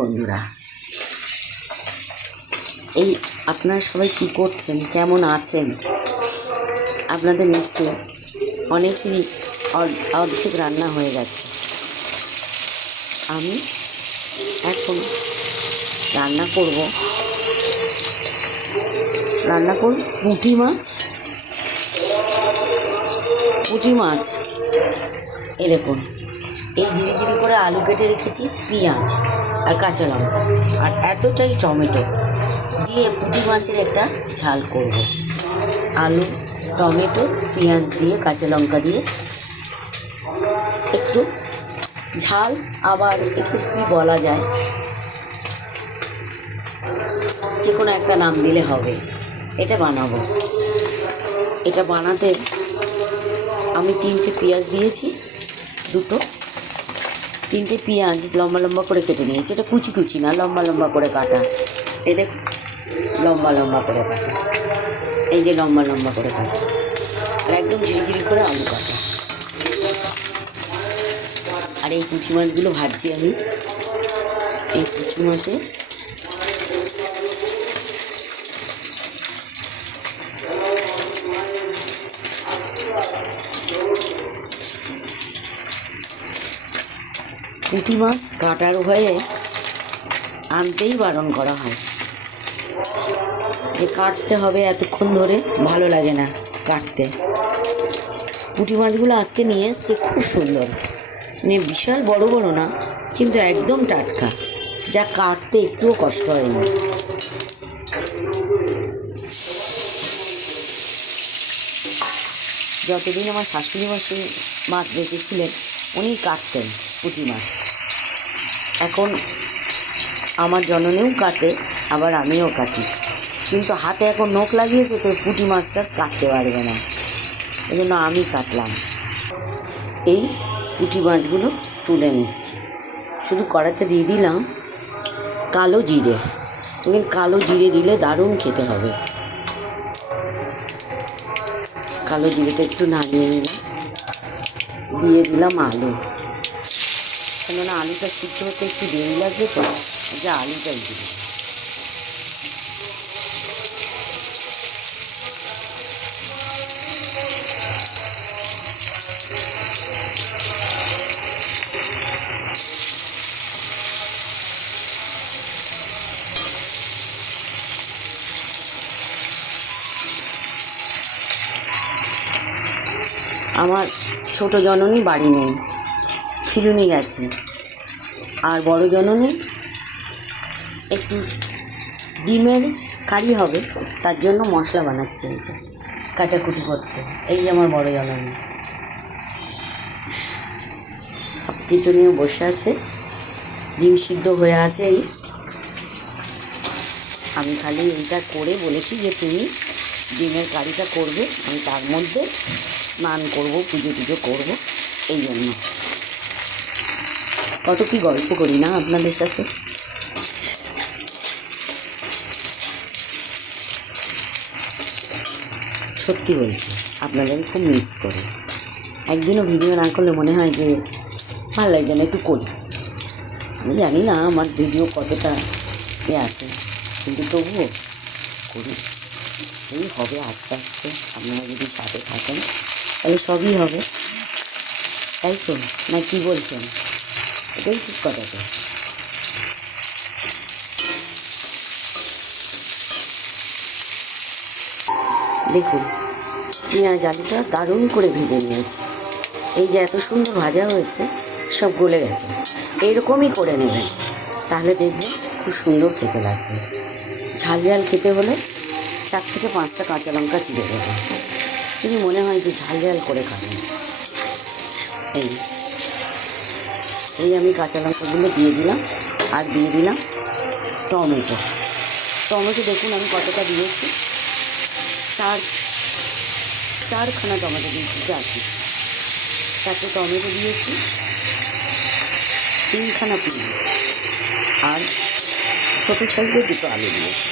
বন্ধুরা, এই আপনারা সবাই কী করছেন, কেমন আছেন? আপনাদের নিশ্চয়ই অনেকেরই অর্ধেক রান্না হয়ে গেছে। আমি এখন রান্না করব পুঁটি মাছ। এই দেখুন, এই ঝিরি করে আলু কেটে রেখেছি, পেঁয়াজ আর কাঁচা লঙ্কা আর এতটাই টমেটো দিয়ে পুঁটি মাছের একটা ঝাল করব। আলু, টমেটো, পেঁয়াজ দিয়ে, কাঁচা লঙ্কা দিয়ে একটু ঝাল, আবার একটু কী বলা যায়, যে কোনো একটা নাম দিলে হবে। এটা বানাবো। এটা বানাতে আমি 3টে পেঁয়াজ দিয়েছি, 3টে পেঁয়াজ লম্বা লম্বা করে কেটে নিয়েছি। এটা কুচি না, লম্বা লম্বা করে কাটা। এটা লম্বা লম্বা করে কাটা, এই যে লম্বা লম্বা করে কাটা, আর একদম ঝিরিঝিরি করে আলু কাটা। আর এই পুঁটি মাছগুলো ভাজছি আমি। এই পুঁটি মাছে পুঁটি মাছ কাটার ভয়ে আনতেই বারণ করা হয়, যে কাটতে হবে এতক্ষণ ধরে, ভালো লাগে না কাটতে। পুঁটি মাছগুলো আজকে নিয়ে এসছে, খুব সুন্দর, মানে বিশাল বড় বড় না, কিন্তু একদম টাটকা, যা কাটতে একটুও কষ্ট হয়নি। যতদিন আমার শাশুড়ি মাছ বেঁচেছিলেন, উনি কাটতেন পুঁটি মাছ। এখন আমার জননেও কাটে, আবার আমিও কাটি, কিন্তু হাতে এখন নখ লাগিয়েছে, তো পুঁটি মাছটা কাটতে পারবে না, এই জন্য আমি কাটলাম। এই পুঁটি মাছগুলো তুলে নিচ্ছি। শুধু কড়াতে দিয়ে দিলাম কালো জিরে। কালো জিরে দিলে দারুণ খেতে হবে। কালো জিরেটা একটু নাড়িয়ে নিলাম, দিয়ে দিলাম আলু। কেননা আলুটা সিদ্ধ হতে একটু দেরি লাগবে, তো যে আলুটাই দিলাম। আমার ছোট জননী বাড়ি নেই, ফিরুনি গেছে, আর বড় জননী একটু ডিমের কারি হবে, তার জন্য মশলা বানাচ্ছে, এই যে কাটাকুটি করছে। এই আমার বড় জননী কিছু নিয়ে বসে আছে, ডিম সিদ্ধ হয়ে আছে। আমি খালি এইটা করে বলেছি যে তুমি ডিমের কারিটা করবে, আমি তার মধ্যে স্নান করব, পুজো করব, এই জন্য। কত কি গল্প করি না আপনাদের সাথে। সত্যি বলছি, আপনাদের খুব মিস করি। একদিনও ভিডিও না করলে মনে হয় যে ভালো লাগছে না, একটু করি। আমি জানি না আমার ভিডিও কতটা আছে, কিন্তু তবুও করি। এই হবে আস্তে আস্তে, আপনারা যদি সাথে থাকেন তাহলে সবই হবে, তাই তো না? কি বলছেন? এটাই ঠিক কথা তো। দেখুন, পেঁয়াজ আলুটা দারুণ করে ভেজে নিয়েছি। এই যে এত সুন্দর ভাজা হয়েছে, সব গলে গেছে। এইরকমই করে নেবেন, তাহলে দেখবেন খুব সুন্দর খেতে লাগবে। ঝাল খেতে হলে 4 থেকে 5টা কাঁচা লঙ্কা চিড়ে দেবেন, যদি মনে হয় যে ঝাল করে খাবেন। এই আমি কাঁচা লঙ্কাগুলো দিয়ে দিলাম, আর দিয়ে দিলাম টমেটো। দেখুন আমি কতটা দিয়েছি, 4খানা টমেটো দিয়েছি, 4টে টমেটো দিয়েছি, 3খানা পেঁয়াজ, আর ছোটো সাইজের 2টো আলু দিয়েছি।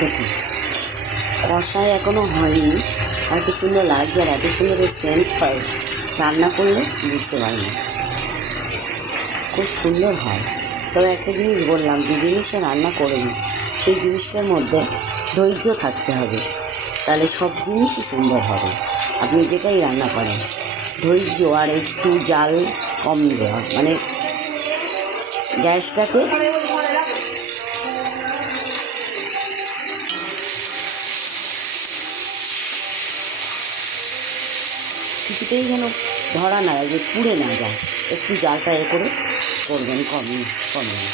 দেখুন, কষায় এখনও হয়নি, এত সুন্দর লাগছে আর এত সুন্দর সেন্ট হয়, রান্না করলে বুঝতে পারি না, খুব সুন্দর হয়। তবে একটা জিনিস বললাম, যে জিনিসটা রান্না করেনি সেই জিনিসটার মধ্যে ধৈর্য থাকতে হবে, তাহলে সব জিনিসই সুন্দর হবে। আপনি যেটাই রান্না করেন, ধৈর্য আর একটু জাল কম দেওয়া, মানে গ্যাসটাকে কিছুতেই যেন ধরা না যায়, যে পুড়ে না যায়, একটু জালটা করে করবেন, কমিয়ে কমিয়ে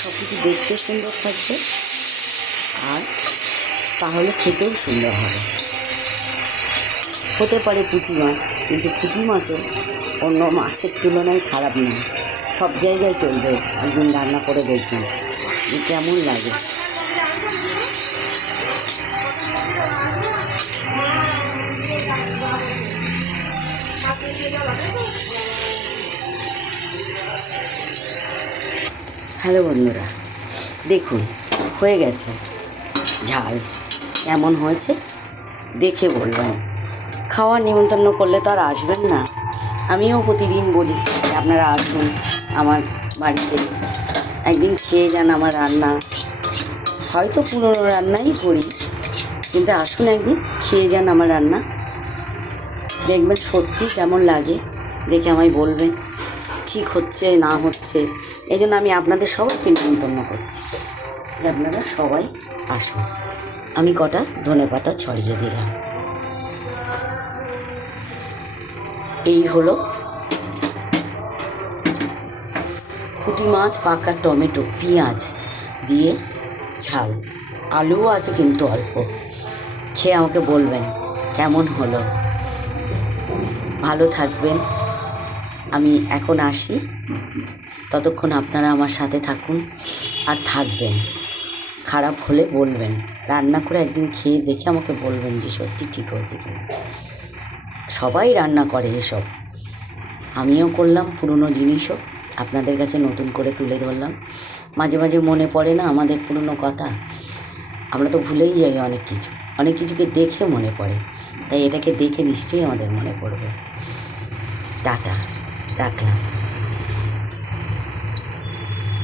সব কিছু দেখতে সুন্দর থাকবে আর তাহলে খেতেও সুন্দর হবে। হতে পারে পুঁটি মাছ, কিন্তু পুঁটি মাছও অন্য মাছের তুলনায় খারাপ না, সব জায়গায় চলবে। একদিন রান্না করে দেখবেন যে কেমন লাগে। হ্যালো বন্ধুরা, দেখুন হয়ে গেছে ঝাল, কেমন হয়েছে দেখে বলবেন। খাওয়ার নিমন্ত্রণ করলে তো আর আসবেন না, আমিও প্রতিদিন বলি যে আপনারা আসুন আমার বাড়িতে, একদিন খেয়ে যান আমার রান্না। হয়তো পুরনো রান্নাই করি, কিন্তু আসুন একদিন খেয়ে যান আমার রান্না, দেখবেন সত্যি কেমন লাগে, দেখে আমায় বলবেন ঠিক হচ্ছে না হচ্ছে। এই জন্য আমি আপনাদের সবাইকে নিমন্ত্রণ করছি যে আপনারা সবাই আসুন। আমি কটা ধনেপাতা ছড়িয়ে দিলাম। এই হলো পুঁটি মাছ, পাকা টমেটো, পেঁয়াজ দিয়ে ঝাল, আলুও আছে কিন্তু অল্প। খেয়ে আমাকে বলবেন কেমন হলো। ভালো থাকবেন, আমি এখন আসি, ততক্ষণ আপনারা আমার সাথে থাকুন আর থাকবেন। খারাপ হলে বলবেন, রান্না করে একদিন খেয়ে দেখে আমাকে বলবেন যে সত্যি ঠিক হয়েছে কিনা। সবাই রান্না করে এসব, আমিও করলাম, পুরনো জিনিসও আপনাদের কাছে নতুন করে তুলে ধরলাম। মাঝে মাঝে মনে পড়ে না আমাদের পুরনো কথা, আমরা তো ভুলেই যাই অনেক কিছু, অনেক কিছুকে দেখে মনে পড়ে, তাই এটাকে দেখে নিশ্চয়ই আমাদের মনে পড়বে। টাটা, রাখলাম।